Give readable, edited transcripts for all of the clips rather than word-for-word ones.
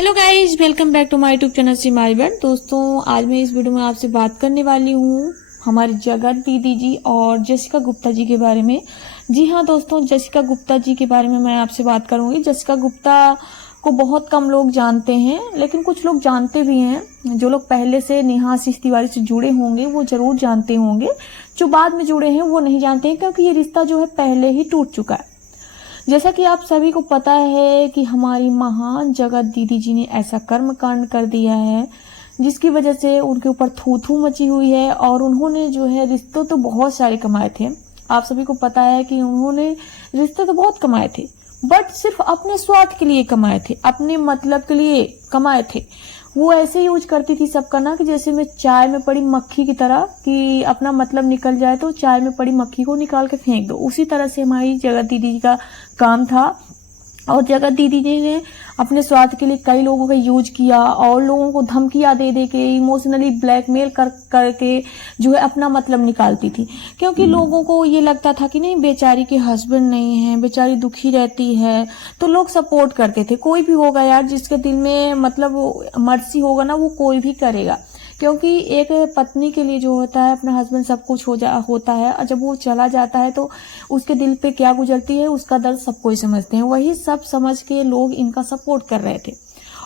Hello guys, welcome back to my YouTube channel सिमाइबर। दोस्तों, आज मैं इस वीडियो में आपसे बात करने वाली हूँ हमारी जगत दीदी जी और जसिका गुप्ता जी के बारे में। जी हाँ दोस्तों, जसिका गुप्ता जी के बारे में मैं आपसे बात करूंगी। जसिका गुप्ता को बहुत कम लोग जानते हैं, लेकिन कुछ लोग जानते भी हैं। जो लोग पहले से नेहा आशीष तिवारी से जुड़े होंगे वो जरूर जानते होंगे, जो बाद में जुड़े हैं वो नहीं जानते हैं, क्योंकि ये रिश्ता जो है पहले ही टूट चुका है। जैसा कि आप सभी को पता है कि हमारी महान जगत दीदी जी ने ऐसा कर्म कांड कर दिया है जिसकी वजह से उनके ऊपर थू थू मची हुई है। और उन्होंने जो है रिश्ते तो बहुत सारे कमाए थे। आप सभी को पता है कि उन्होंने रिश्ते तो बहुत कमाए थे, बट सिर्फ अपने स्वार्थ के लिए कमाए थे, अपने मतलब के लिए कमाए थे। वो ऐसे यूज करती थी सबका ना, कि जैसे मैं चाय में पड़ी मक्खी की तरह, कि अपना मतलब निकल जाए तो चाय में पड़ी मक्खी को निकाल के फेंक दो। उसी तरह से हमारी जगत दीदी जी का काम था। और जगत दीदी जी ने अपने स्वार्थ के लिए कई लोगों का यूज किया और लोगों को धमकियां दे दे के, इमोशनली ब्लैकमेल कर करके जो है अपना मतलब निकालती थी। क्योंकि लोगों को ये लगता था कि नहीं, बेचारी के हस्बैंड नहीं है, बेचारी दुखी रहती है, तो लोग सपोर्ट करते थे। कोई भी होगा यार जिसके दिल में मतलब मर्जी होगा ना, वो कोई भी करेगा। क्योंकि एक पत्नी के लिए जो होता है अपना हस्बैंड सब कुछ होता है, और जब वो चला जाता है तो उसके दिल पे क्या गुजरती है, उसका दर्द सब कोई समझते हैं। वही सब समझ के लोग इनका सपोर्ट कर रहे थे।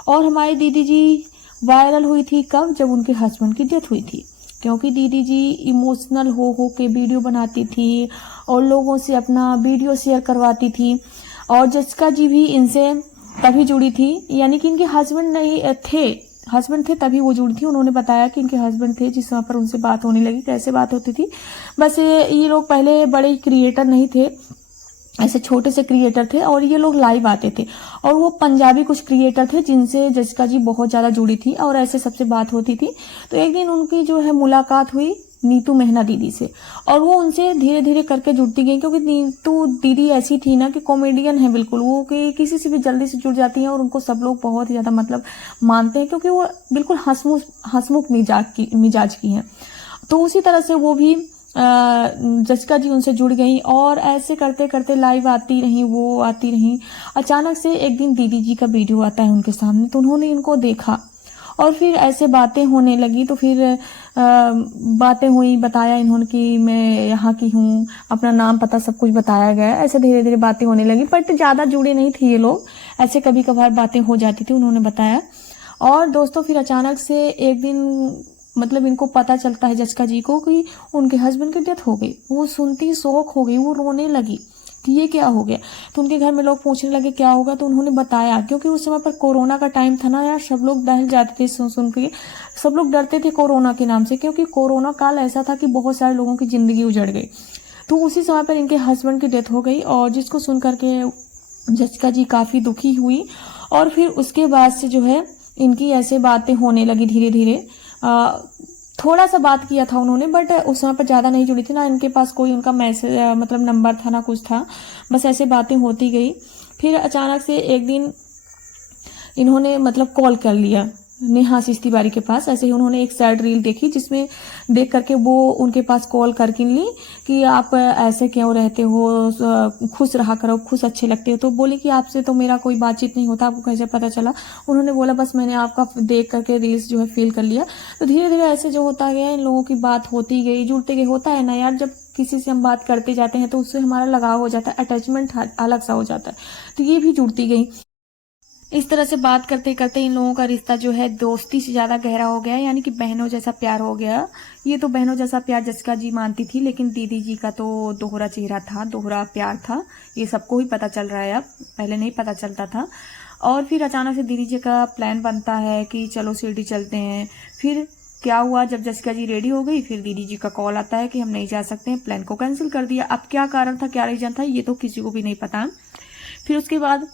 और हमारी दीदी जी वायरल हुई थी कब? जब उनके हस्बैंड की डेथ हुई थी। क्योंकि दीदी जी इमोशनल हो के वीडियो बनाती थी और लोगों से अपना वीडियो शेयर करवाती थी। और जसिका जी भी इनसे तभी जुड़ी थी, यानी कि इनके हस्बैंड नहीं थे, हस्बैंड थे तभी वो जुड़ी थी। उन्होंने बताया कि इनके हस्बैंड थे, जिस समय पर उनसे बात होने लगी। कैसे बात होती थी? बस ये लोग पहले बड़े क्रिएटर नहीं थे, ऐसे छोटे से क्रिएटर थे, और ये लोग लाइव आते थे। और वो पंजाबी कुछ क्रिएटर थे जिनसे जसिका जी बहुत ज्यादा जुड़ी थी और ऐसे सबसे बात होती थी। तो एक दिन उनकी जो है मुलाकात हुई नीतू मेहना दीदी से, और वो उनसे धीरे धीरे करके जुड़ती गई। क्योंकि नीतू दीदी ऐसी थी ना कि कॉमेडियन है बिल्कुल, वो कि किसी से भी जल्दी से जुड़ जाती हैं और उनको सब लोग बहुत ही ज्यादा मतलब मानते हैं, क्योंकि वो बिल्कुल हंसमुख मिजाज की हैं। तो उसी तरह से वो भी जसिका जी उनसे जुड़ गई और ऐसे करते करते लाइव आती रही, वो आती रही। अचानक से एक दिन दीदी जी का वीडियो आता है उनके सामने, तो उन्होंने इनको देखा और फिर ऐसे बातें होने लगी। तो फिर बातें हुई, बताया इन्होंने कि मैं यहाँ की हूँ, अपना नाम पता सब कुछ बताया गया। ऐसे धीरे धीरे बातें होने लगी, बट ज्यादा जुड़े नहीं थे ये लोग, ऐसे कभी कभार बातें हो जाती थी, उन्होंने बताया। और दोस्तों फिर अचानक से एक दिन मतलब इनको पता चलता है जसिका जी को कि उनके हस्बैंड की डेथ हो गई। वो सुनती शौक हो गई, वो रोने लगी कि ये क्या हो गया। तो उनके घर में लोग पूछने लगे क्या होगा, तो उन्होंने बताया। क्योंकि उस समय पर कोरोना का टाइम था ना यार, सब लोग दहल जाते थे सुन सुन के, सब लोग डरते थे कोरोना के नाम से। क्योंकि कोरोना काल ऐसा था कि बहुत सारे लोगों की जिंदगी उजड़ गई। तो उसी समय पर इनके हस्बैंड की डेथ हो गई, और जिसको सुन करके जसिका जी काफी दुखी हुई। और फिर उसके बाद से जो है इनकी ऐसे बातें होने लगी धीरे धीरे। थोड़ा सा बात किया था उन्होंने, बट उस समय पर ज्यादा नहीं जुड़ी थी ना, इनके पास कोई उनका मैसेज मतलब नंबर था ना कुछ था, बस ऐसे बातें होती गई। फिर अचानक से एक दिन इन्होंने मतलब कॉल कर लिया नेहा आशीष तिवारी के पास। ऐसे ही उन्होंने एक सैड रील देखी, जिसमें देख करके वो उनके पास कॉल करके ली कि आप ऐसे क्यों रहते हो, खुश रहा करो, खुश अच्छे लगते हो। तो बोली कि आपसे तो मेरा कोई बातचीत नहीं होता, आपको कैसे पता चला? उन्होंने बोला बस मैंने आपका देख करके रील्स जो है फील कर लिया। तो धीरे धीरे ऐसे जो होता गया, इन लोगों की बात होती गई, जुड़ते गए। होता है ना यार, जब किसी से हम बात करते जाते हैं तो उससे हमारा लगाव हो जाता है, अटैचमेंट अलग सा हो जाता है। तो ये भी जुड़ती गई। इस तरह से बात करते करते इन लोगों का रिश्ता जो है दोस्ती से ज्यादा गहरा हो गया, यानी कि बहनों जैसा प्यार हो गया। ये तो बहनों जैसा प्यार जसिका जी मानती थी, लेकिन दीदी जी का तो दोहरा चेहरा था, दोहरा प्यार था। ये सबको ही पता चल रहा है, अब पहले नहीं पता चलता था। और फिर अचानक से दीदी जी का प्लान बनता है कि चलो शिरडी चलते हैं। फिर क्या हुआ, जब जसिका जी रेडी हो गई, फिर दीदी जी का कॉल आता है कि हम नहीं जा सकते हैं, प्लान को कैंसिल कर दिया। अब क्या कारण था, क्या रीजन था, ये तो किसी को भी नहीं पता। फिर उसके बाद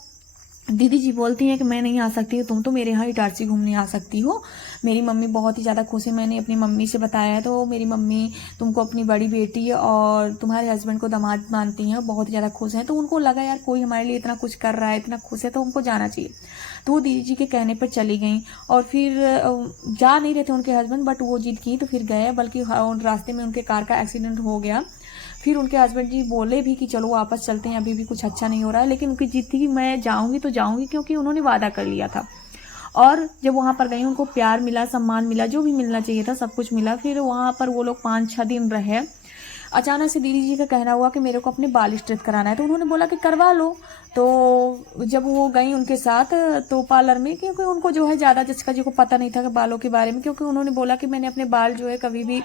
दीदी जी बोलती हैं कि मैं नहीं आ सकती, तुम तो मेरे यहाँ इटारसी घूमने आ सकती हो। मेरी मम्मी बहुत ही ज़्यादा खुश है। मैंने अपनी मम्मी से बताया है, तो मेरी मम्मी तुमको अपनी बड़ी बेटी और तुम्हारे हस्बैंड को दामाद मानती हैं, बहुत ही ज़्यादा खुश हैं। तो उनको लगा यार कोई हमारे लिए इतना कुछ कर रहा है, इतना खुश है, तो उनको जाना चाहिए। तो वो दीदी जी के कहने पर चली गई। और फिर जा नहीं रहे थे उनके हस्बैंड, बट वो जिद की तो फिर गए। बल्कि रास्ते में उनके कार का एक्सीडेंट हो गया। फिर उनके हस्बैंड जी बोले भी कि चलो वापस चलते हैं, अभी भी कुछ अच्छा नहीं हो रहा है। लेकिन उनकी जिद थी कि मैं जाऊंगी तो जाऊंगी, क्योंकि उन्होंने वादा कर लिया था। और जब वहाँ पर गई उनको प्यार मिला, सम्मान मिला, जो भी मिलना चाहिए था सब कुछ मिला। फिर वहाँ पर वो लोग 5-6 दिन रहे। अचानक से दीदी जी का कहना हुआ कि मेरे को अपने बाल स्ट्रेट कराना है, तो उन्होंने बोला कि करवा लो। तो जब वो गई उनके साथ तो पार्लर में, क्योंकि उनको जो है ज़्यादा जसिका जी को पता नहीं था कि बालों के बारे में, क्योंकि उन्होंने बोला कि मैंने अपने बाल जो है कभी भी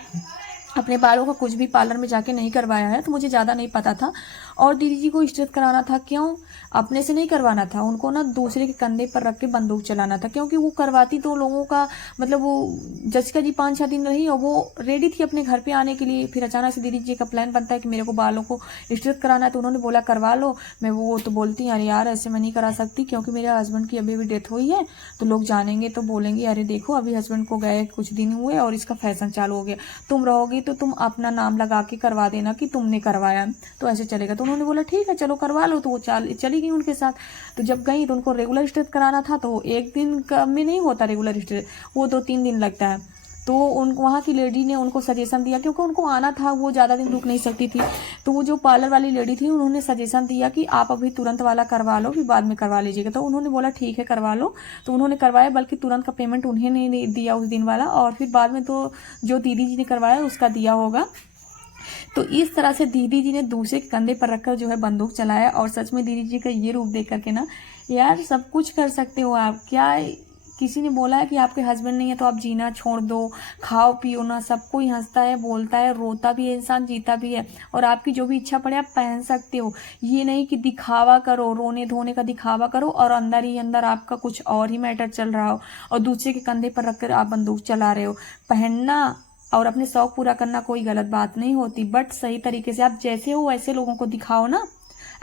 अपने बालों का कुछ भी पार्लर में जाके नहीं करवाया है, तो मुझे ज़्यादा नहीं पता था। और दीदी जी को स्ट्रेट कराना था, क्यों? अपने से नहीं करवाना था, उनको ना दूसरे के कंधे पर रख के बंदूक चलाना था, क्योंकि वो करवाती तो लोगों का मतलब वो जसिका जी 5-6 दिन रही और वो रेडी थी अपने घर पे आने के लिए। फिर अचानक से दीदी जी का प्लान बनता है कि मेरे को बालों को स्ट्रेट कराना है, तो उन्होंने बोला करवा लो। मैं वो तो बोलती अरे यार ऐसे मैं नहीं करा सकती, क्योंकि मेरे हस्बैंड की अभी भी डेथ हुई है, तो लोग जानेंगे तो बोलेंगे अरे देखो अभी हस्बैंड को गए कुछ दिन हुए और इसका फैशन चालू हो गया, तुम रहोगी तो तुम अपना नाम लगा के करवा देना कि तुमने करवाया, तो ऐसे चलेगा। तो उन्होंने बोला ठीक है चलो करवा लो। तो वो चली गई उनके साथ। तो जब गई तो उनको रेगुलर स्ट्रेट कराना था, तो एक दिन में नहीं होता रेगुलर स्ट्रेट, वो 2-3 दिन लगता है। तो उन वहाँ की लेडी ने उनको सजेशन दिया, क्योंकि उनको आना था, वो ज़्यादा दिन रुक नहीं सकती थी। तो वो जो पार्लर वाली लेडी थी उन्होंने सजेशन दिया कि आप अभी तुरंत वाला करवा लो, फिर बाद में करवा लीजिएगा। तो उन्होंने बोला ठीक है करवा लो। तो उन्होंने करवाया, बल्कि तुरंत का पेमेंट उन्हें नहीं दिया उस दिन वाला, और फिर बाद में तो जो दीदी जी ने करवाया उसका दिया होगा। तो इस तरह से दीदी जी ने दूसरे के कंधे पर रखकर जो है बंदूक चलाया। और सच में दीदी जी का ये रूप देख करके ना, यार सब कुछ कर सकते हो आप, क्या किसी ने बोला है कि आपके हस्बैंड नहीं है तो आप जीना छोड़ दो, खाओ पियो ना, सब कोई हंसता है, बोलता है, रोता भी है इंसान, जीता भी है। और आपकी जो भी इच्छा पड़े आप पहन सकते हो, ये नहीं कि दिखावा करो, रोने धोने का दिखावा करो और अंदर ही अंदर आपका कुछ और ही मैटर चल रहा हो और दूसरे के कंधे पर रखकर आप बंदूक चला रहे हो। पहनना और अपने शौक पूरा करना कोई गलत बात नहीं होती, बट सही तरीके से आप जैसे हो वैसे लोगों को दिखाओ ना।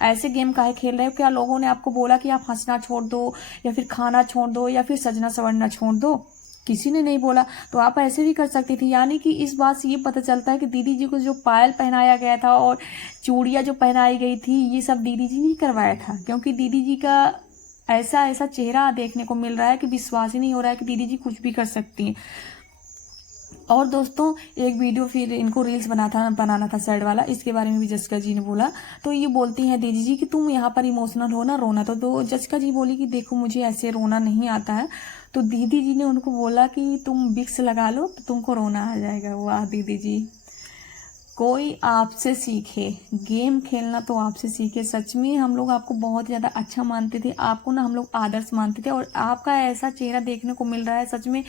ऐसे गेम काहे खेल रहे हो? क्या लोगों ने आपको बोला कि आप हंसना छोड़ दो या फिर खाना छोड़ दो या फिर सजना संवरना छोड़ दो? किसी ने नहीं बोला। तो आप ऐसे भी कर सकती थी। यानी कि इस बात से ये पता चलता है कि दीदी जी को जो पायल पहनाया गया था और चूड़ियाँ जो पहनाई गई थी, ये सब दीदी जी ने करवाया था, क्योंकि दीदी जी का ऐसा ऐसा चेहरा देखने को मिल रहा है कि विश्वास ही नहीं हो रहा है कि दीदी जी कुछ भी कर सकती हैं। और दोस्तों एक वीडियो फिर इनको रील्स बनाना था सैड वाला, इसके बारे में भी जसिका जी ने बोला। तो ये बोलती हैं दीदी जी कि तुम यहाँ पर इमोशनल हो ना, रोना। तो जसिका जी बोली कि देखो मुझे ऐसे रोना नहीं आता है। तो दीदी जी ने उनको बोला कि तुम विक्स लगा लो तो तुमको रोना आ जाएगा। वाह दीदी जी, कोई आपसे सीखे, गेम खेलना तो आपसे सीखे। सच में हम लोग आपको बहुत ज़्यादा अच्छा मानते थे, आपको ना हम लोग आदर्श मानते थे, और आपका ऐसा चेहरा देखने को मिल रहा है। सच में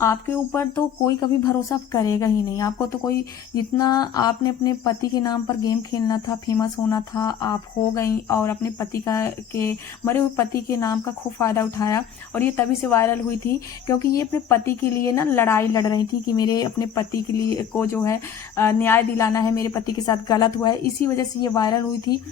आपके ऊपर तो कोई कभी भरोसा करेगा ही नहीं। आपको तो कोई, जितना आपने अपने पति के नाम पर गेम खेलना था, फेमस होना था, आप हो गई और अपने पति के मरे हुए पति के नाम का खूब फायदा उठाया। और ये तभी से वायरल हुई थी क्योंकि ये अपने पति के लिए ना लड़ाई लड़ रही थी कि मेरे अपने पति के लिए को जो है न्याय दिलाना है, मेरे पति के साथ गलत हुआ है, इसी वजह से ये वायरल हुई थी।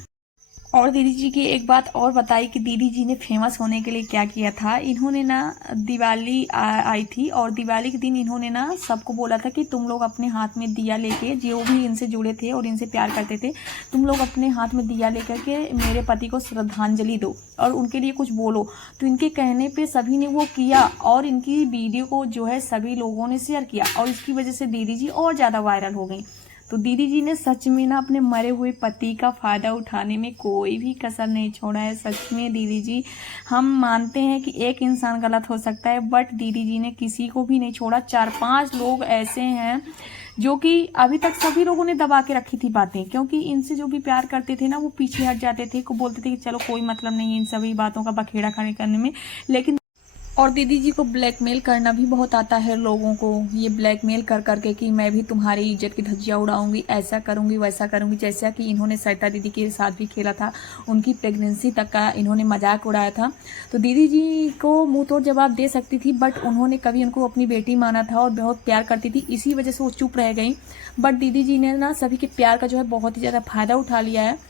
और दीदी जी की एक बात और बताई कि दीदी जी ने फेमस होने के लिए क्या किया था। इन्होंने ना दिवाली आई थी और दिवाली के दिन इन्होंने ना सबको बोला था कि तुम लोग अपने हाथ में दिया लेके, जो भी इनसे जुड़े थे और इनसे प्यार करते थे, तुम लोग अपने हाथ में दिया लेकर के मेरे पति को श्रद्धांजलि दो और उनके लिए कुछ बोलो। तो इनके कहने पे सभी ने वो किया और इनकी वीडियो को जो है सभी लोगों ने शेयर किया और इसकी वजह से दीदी जी और ज़्यादा वायरल हो गई। तो दीदी जी ने सच में ना अपने मरे हुए पति का फायदा उठाने में कोई भी कसर नहीं छोड़ा है। सच में दीदी जी, हम मानते हैं कि एक इंसान गलत हो सकता है, बट दीदी जी ने किसी को भी नहीं छोड़ा। 4-5 लोग ऐसे हैं जो कि अभी तक सभी लोगों ने दबा के रखी थी बातें, क्योंकि इनसे जो भी प्यार करते थे ना वो पीछे हट जाते थे, को बोलते थे कि चलो कोई मतलब नहीं है इन सभी बातों का बखेड़ा खड़े करने में। लेकिन और दीदी जी को ब्लैकमेल करना भी बहुत आता है लोगों को। ये ब्लैकमेल कर करके कि मैं भी तुम्हारी इज्जत की धज्जियां उड़ाऊंगी, ऐसा करूंगी वैसा करूंगी, जैसा कि इन्होंने सरिता दीदी के साथ भी खेला था, उनकी प्रेगनेंसी तक का इन्होंने मजाक उड़ाया था। तो दीदी जी को मुंह तोड़ जवाब दे सकती थी, बट उन्होंने कभी उनको अपनी बेटी माना था और बहुत प्यार करती थी, इसी वजह से वो चुप रह गई। बट दीदी जी ने ना सभी के प्यार का जो है बहुत ही ज़्यादा फायदा उठा लिया है।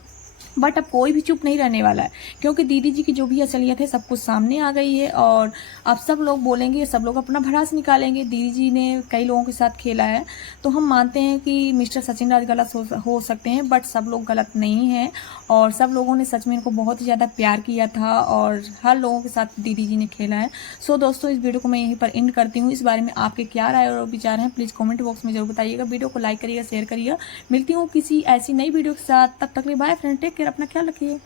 बट अब कोई भी चुप नहीं रहने वाला है, क्योंकि दीदी जी की जो भी असलियत है सब कुछ सामने आ गई है और अब सब लोग बोलेंगे, सब लोग अपना भड़ास निकालेंगे। दीदी जी ने कई लोगों के साथ खेला है, तो हम मानते हैं कि मिस्टर सचिन राज गलत हो सकते हैं, बट सब लोग गलत नहीं हैं और सब लोगों ने सच में इनको बहुत ही ज़्यादा प्यार किया था और हर लोगों के साथ दीदी जी ने खेला है। सो दोस्तों, इस वीडियो को मैं यहीं पर एंड करती हूँ। इस बारे में आपके क्या राय और विचार हैं प्लीज़ कॉमेंट बॉक्स में जरूर बताइएगा। वीडियो को लाइक करिएगा, शेयर करिएगा। मिलती हूँ किसी ऐसी नई वीडियो के साथ, तब तक के लिए बाय फ्रेंड, टेक केयर, अपना ख्याल रखिए।